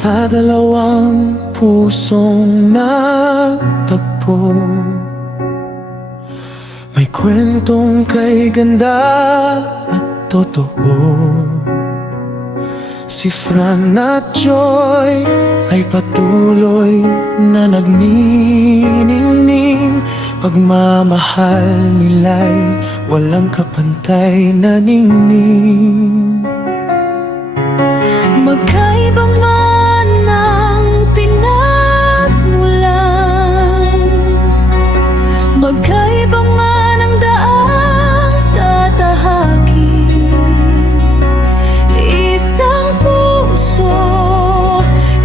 Sa dalawang pusong natagpo, may kwentong kay ganda at totoo. Si Fran at Joy ay patuloy na nagniningning. Pagmamahal nila'y walang kapantay na ningning. Magkaiba man ang pinagmulan, magkaiba man ang daang tatahakin. Isang puso,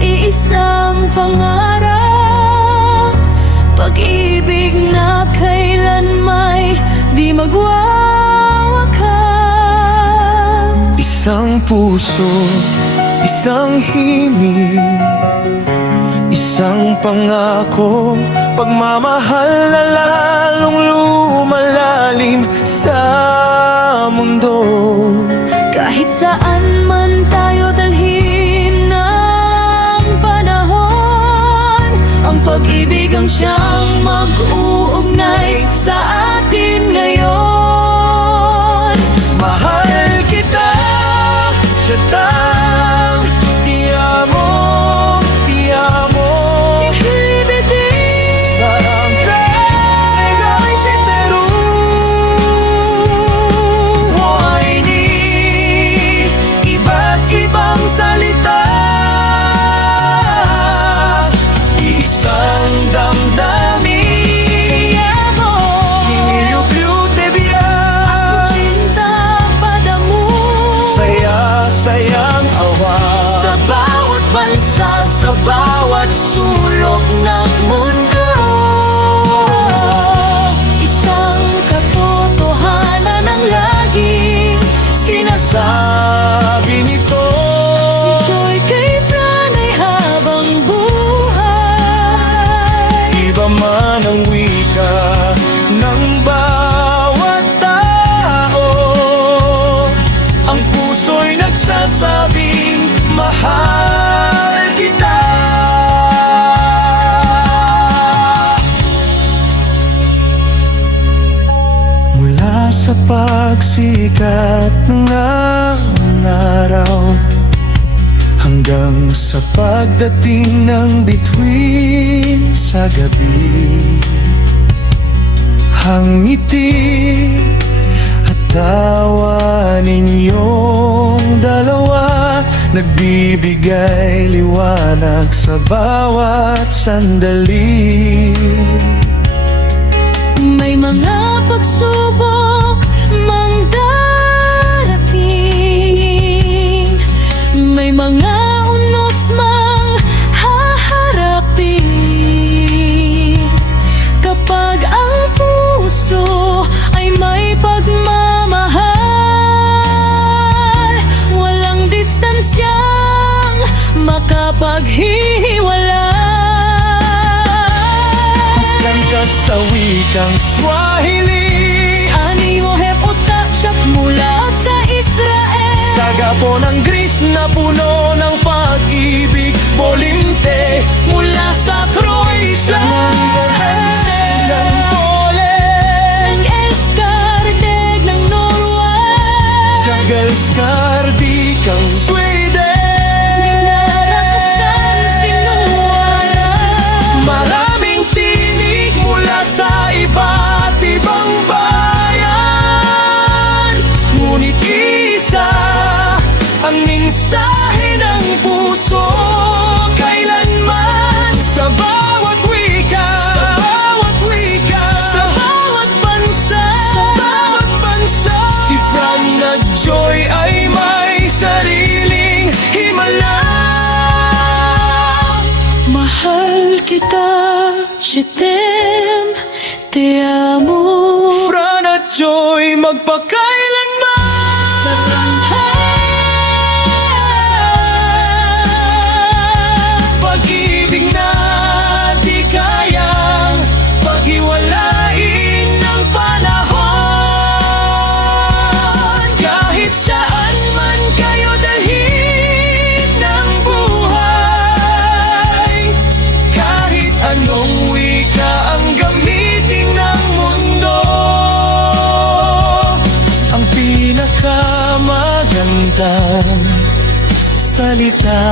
iisang pangarap, pag-ibig na kailanmay di magwawakas. Isang puso, isang himig, isang pangako, pagmamahal na lalong lumalalim sa mundo. Kahit saan man tayo dalhin ng panahon, ang pag-ibig ang siyang mag-uugnay sa atin ngayon. Mahal kita, Siyetang, ti amo, ti amo. Sarang kay si Teru, ay ni iba't ibang salita, isang damdamin. Sayang awa Sa bawat bansa, sa bawat sulok ng mundo, isang katotohanan ang laging sinasabi nito. Si Joy kay Fran ay habang buhay. Iba man ang wika ng bawat tao, ang puso'y nagsasabing mahal kita. Mula sa pagsikat ng araw hanggang sa pagdating ng bituin sa gabi, ang ngiti at tawa ninyong dalawa nagbibigay liwanag sa bawat sandali. May mga pagsubok mang darating, may mga unos mang haharapin. Kapag ang puso ay may pagmamahal, walang distansyang makapaghihiwalay. Kanta sa wikang Swahili, Ani Ohep Utak Siyak mula sa Israel. Sagapo ng Gris na puno ng pag-ibig, Bolinte Mula sa Croatia, ng Poland, ng Elskardeg ng Norway, Jagalskardi kang Sweden. Narakasan sinuwala. Maraming tinig mula sa iba't ibang bayan, ngunit isa ang mensahe ng puso kailanman. Sa bawat wika, sa bawat wika, sa bawat bansa, sa bawat bansa, si Fran at Joy ay may sariling himala. Mahal kita, je t'aime, te amo. Fran at Joy magpakailanman. Sa pag-ibig na di kayang paghiwalain ng panahon. Kahit saan man kayo dalhin ng buhay, salita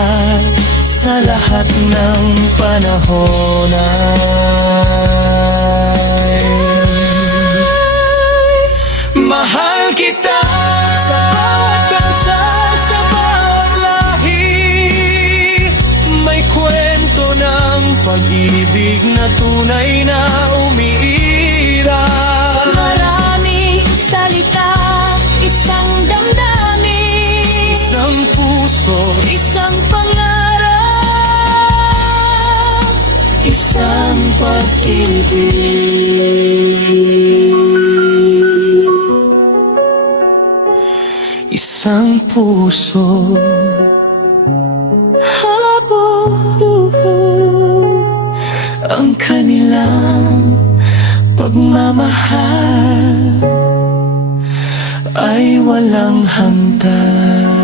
sa lahat ng panahon ay mahal kita sa bawat bansa, sa bawat lahi. May kwento ng pag-ibig na tunay na umiiral. Maraming salita, isang damdamin, Isang puso, isang pangarap, isang pag-ibig. Isang puso, habuluhod. ang kanilang pagmamahal ay walang hanggan.